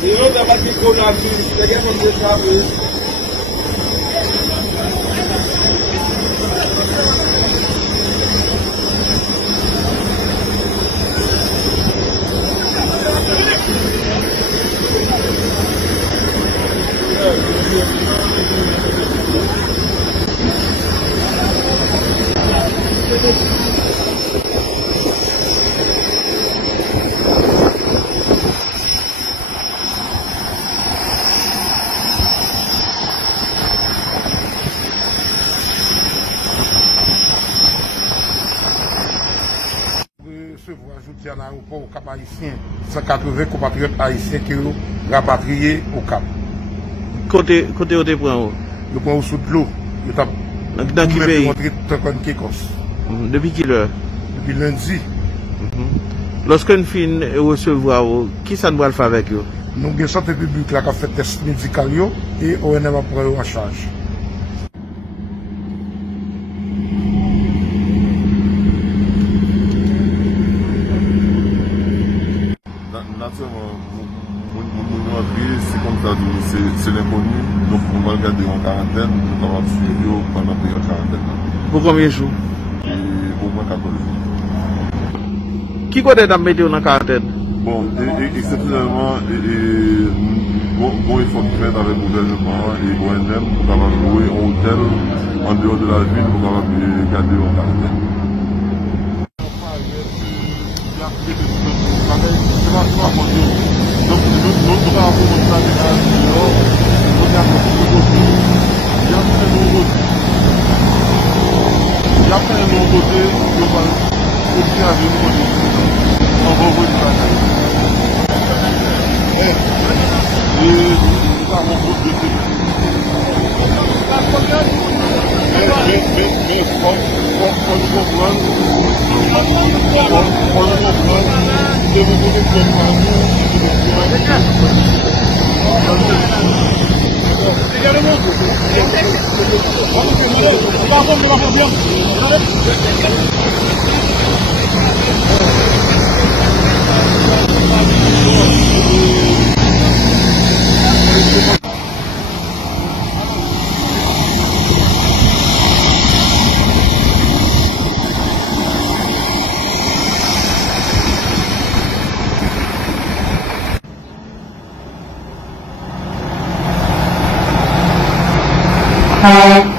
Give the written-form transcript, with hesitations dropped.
Eu tava ficando aqui, peguei a mão desse lado. Recevoir aujourd'hui à l'aéroport au Cap Haïtien 180 compatriotes haïtiens qui sont rapatriés au Cap. Côté où tu prends? Je prends au sud de l'eau. Dans quel pays? Caicos. Depuis quelle heure? Depuis lundi. Lorsqu'on finit recevoir, qui ça doit le faire avec eux? Nous avons santé publique qui a fait des tests médicaux et ONM a pris en charge. Naturellement, c'est comme ça, c'est l'inconnu, donc on va le garder en quarantaine, on va suivre pendant la période quarantaine. Pour combien de jours? Au moins 14 jours. Qui côté t'a mis en quarantaine? Bon, exceptionnellement, bon, il faut faire avec le gouvernement et ONM pour avoir loué un hôtel en dehors de la ville pour avoir garder en quarantaine. Donc, nous travaux de la il y a un bon côté, on va continuer à venir on va ouvrir la caille. Et nous avons un groupe de sécurité. Mais pour nous comprendre, de nous donner de Hi.